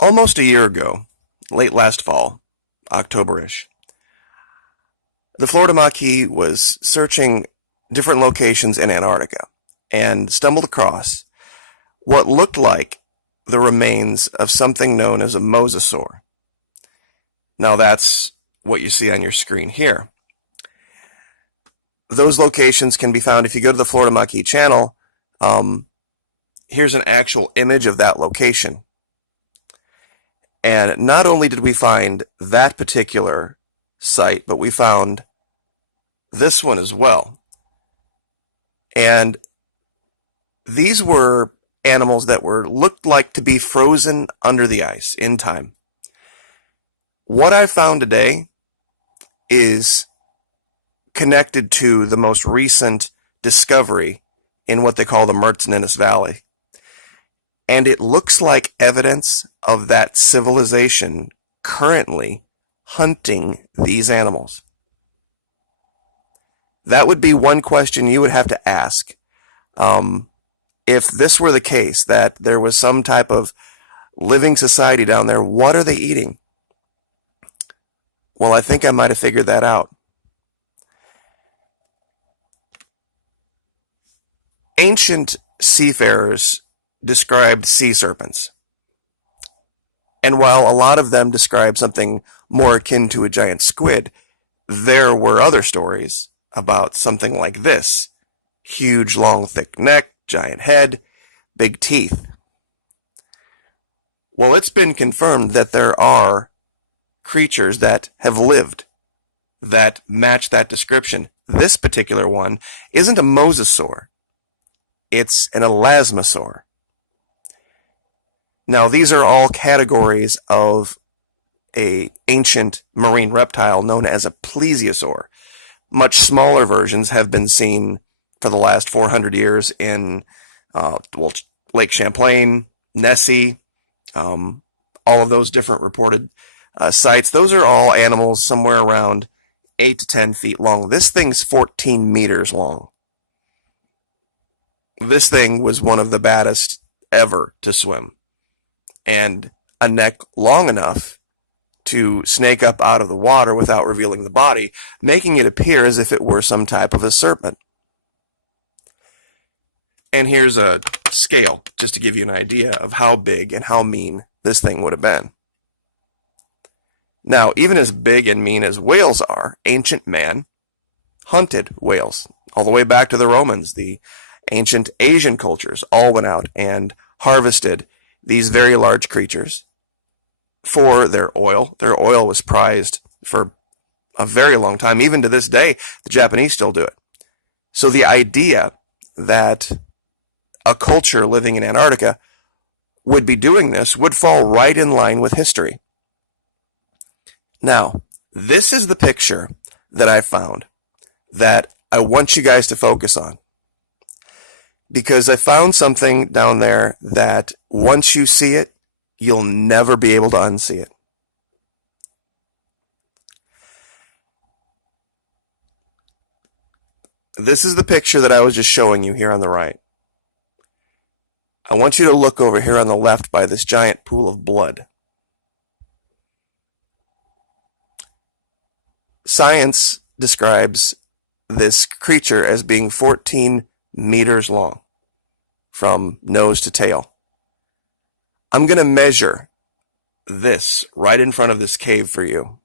Almost a year ago, late last fall, October-ish, the Florida Maquis was searching different locations in Antarctica and stumbled across what looked like the remains of something known as a mosasaur. Now that's what you see on your screen here. Those locations can be found if you go to the Florida Maquis channel. Here's an actual image of that location. And not only did we find that particular site, but we found this one as well. And these were animals that looked like to be frozen under the ice in time. What I found today is connected to the most recent discovery in what they call the Mertz Valley. And it looks like evidence of that civilization currently hunting these animals. That would be one question you would have to ask. If this were the case, that there was some type of living society down there, what are they eating? Well, I think I might have figured that out. Ancient seafarers described sea serpents. And while a lot of them described something more akin to a giant squid, there were other stories about something like this. Huge, long, thick neck, giant head, big teeth. Well, it's been confirmed that there are creatures that have lived that match that description. This particular one isn't a mosasaur. It's an elasmosaur. Now, these are all categories of an ancient marine reptile known as a plesiosaur. Much smaller versions have been seen for the last 400 years in Lake Champlain, Nessie, all of those different reported sites. Those are all animals somewhere around 8 to 10 feet long. This thing's 14 meters long. This thing was one of the baddest ever to swim, and a neck long enough to snake up out of the water without revealing the body, making it appear as if it were some type of a serpent. And here's a scale, just to give you an idea of how big and how mean this thing would have been. Now, even as big and mean as whales are, ancient man hunted whales. All the way back to the Romans, the ancient Asian cultures all went out and harvested these very large creatures for their oil. Their oil was prized for a very long time. Even to this day, the Japanese still do it. So the idea that a culture living in Antarctica would be doing this would fall right in line with history. Now, this is the picture that I found that I want you guys to focus on, because I found something down there that once you see it, you'll never be able to unsee it. This is the picture that I was just showing you here on the right. I want you to look over here on the left by this giant pool of blood. Science describes this creature as being 14 meters long from nose to tail. I'm going to measure this right in front of this cave for you.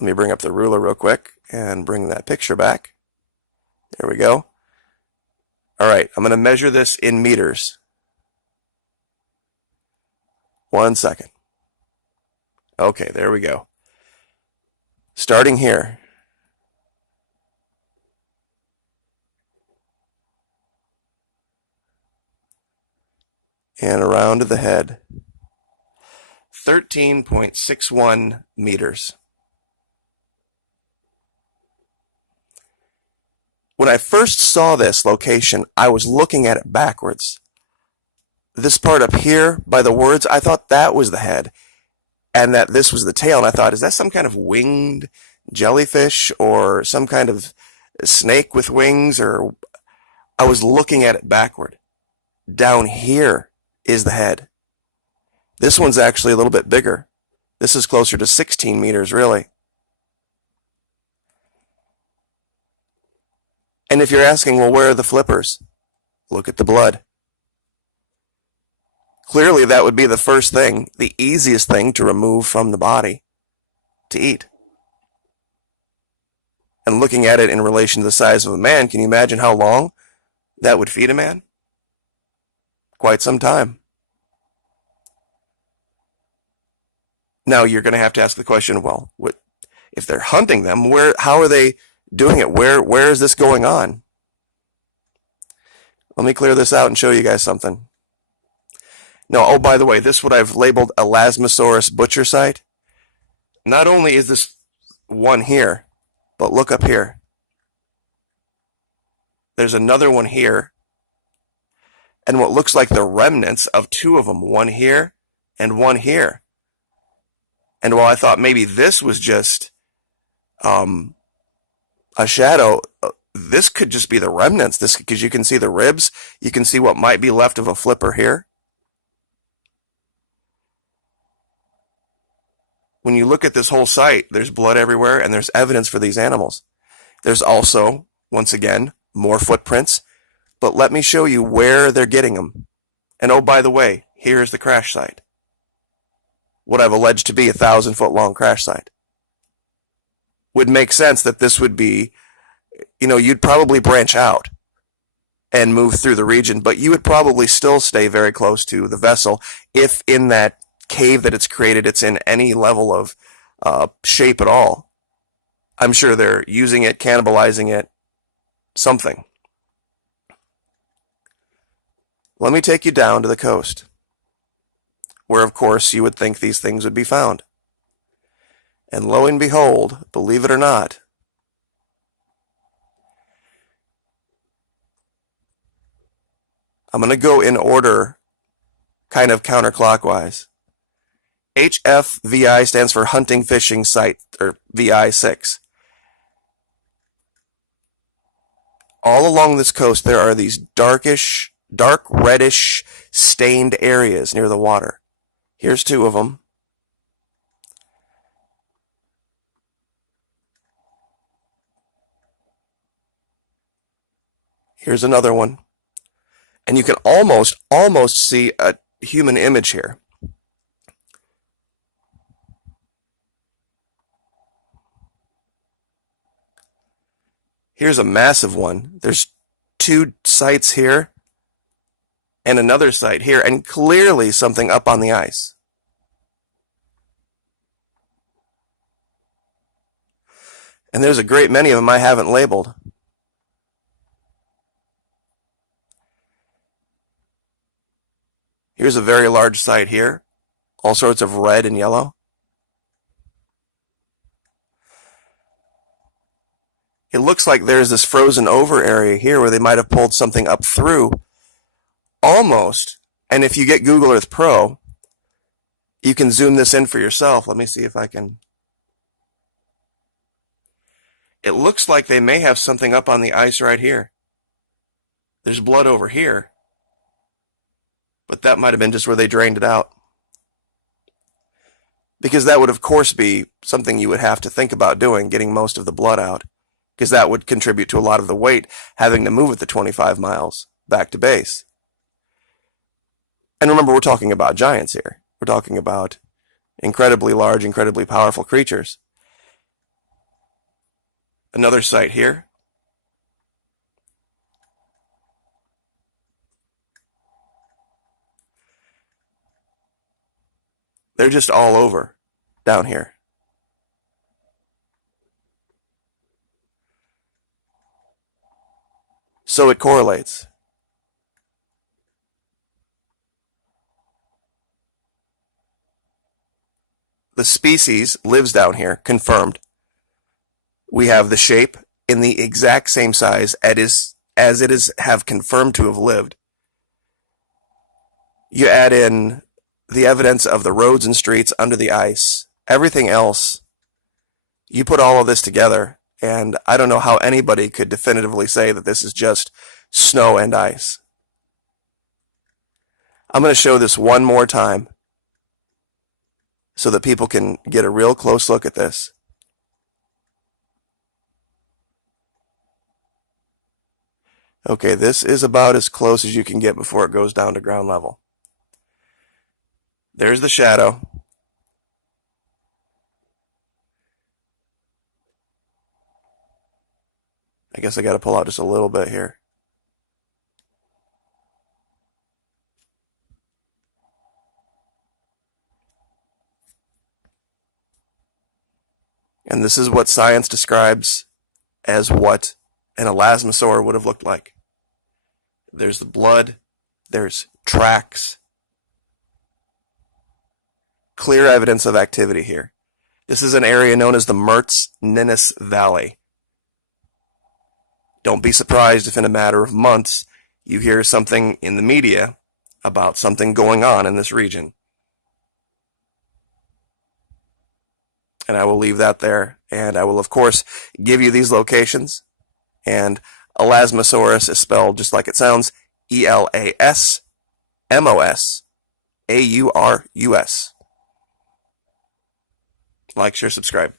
Let me bring up the ruler real quick and bring that picture back. There we go. All right, I'm going to measure this in meters. 1 second. Okay, there we go. Starting here. And around to the head. 13.61 meters. When I first saw this location, I was looking at it backwards. This part up here, by the words, I thought that was the head, and that this was the tail. And I thought, is that some kind of winged jellyfish or some kind of snake with wings? Or I was looking at it backward. Down here is the head. This one's actually a little bit bigger. This is closer to 16 meters, really. And if you're asking, well, where are the flippers? Look at the blood. Clearly, that would be the first thing, the easiest thing to remove from the body to eat. And looking at it in relation to the size of a man, can you imagine how long that would feed a man? Quite some time. Now you're going to have to ask the question, well, what, if they're hunting them, how are they doing it? Where is this going on? Let me clear this out and show you guys something. Now, oh, by the way, this is what I've labeled elasmosaurus butcher site. Not only is this one here, but look up here. There's another one here, and what looks like the remnants of two of them, one here and one here. And while I thought maybe this was just a shadow, this could just be the remnants. This, because you can see the ribs, you can see what might be left of a flipper here. When you look at this whole site, there's blood everywhere, and there's evidence for these animals. There's also, once again, more footprints, but let me show you where they're getting them. And oh, by the way, here's the crash site. What I've alleged to be a 1,000-foot-long crash site. Would make sense that this would be, you'd probably branch out and move through the region, but you would probably still stay very close to the vessel if in that cave that it's created, it's in any level of shape at all. I'm sure they're using it, cannibalizing it, something. Let me take you down to the coast, where of course you would think these things would be found. And lo and behold, believe it or not, I'm going to go in order, kind of counterclockwise. HFVI stands for Hunting Fishing Site, or VI6. All along this coast, there are these dark reddish, stained areas near the water. Here's two of them. Here's another one. And you can almost see a human image here. Here's a massive one. There's two sites here and another site here, and clearly something up on the ice. And there's a great many of them I haven't labeled. Here's a very large site here, all sorts of red and yellow. It looks like there's this frozen over area here where they might have pulled something up through, almost. And if you get Google Earth Pro, you can zoom this in for yourself. Let me see if I can. It looks like they may have something up on the ice right here. There's blood over here, but that might have been just where they drained it out. Because that would, of course, be something you would have to think about doing, getting most of the blood out. Because that would contribute to a lot of the weight, having to move it the 25 miles back to base. And remember, we're talking about giants here. We're talking about incredibly large, incredibly powerful creatures. Another site here. They're just all over down here. So it correlates. The species lives down here, confirmed. We have the shape in the exact same size as it is have confirmed to have lived. You add in the evidence of the roads and streets under the ice, everything else, you put all of this together, and I don't know how anybody could definitively say that this is just snow and ice. I'm going to show this one more time so that people can get a real close look at this. Okay, this is about as close as you can get before it goes down to ground level. There's the shadow. I guess I got to pull out just a little bit here. And this is what science describes as what an elasmosaur would have looked like. There's the blood. There's tracks. Clear evidence of activity here. This is an area known as the Mertz-Ninnis Valley. Don't be surprised if in a matter of months you hear something in the media about something going on in this region. And I will leave that there. And I will, of course, give you these locations. And Elasmosaurus is spelled just like it sounds, E-L-A-S-M-O-S-A-U-R-U-S. Like, share, subscribe.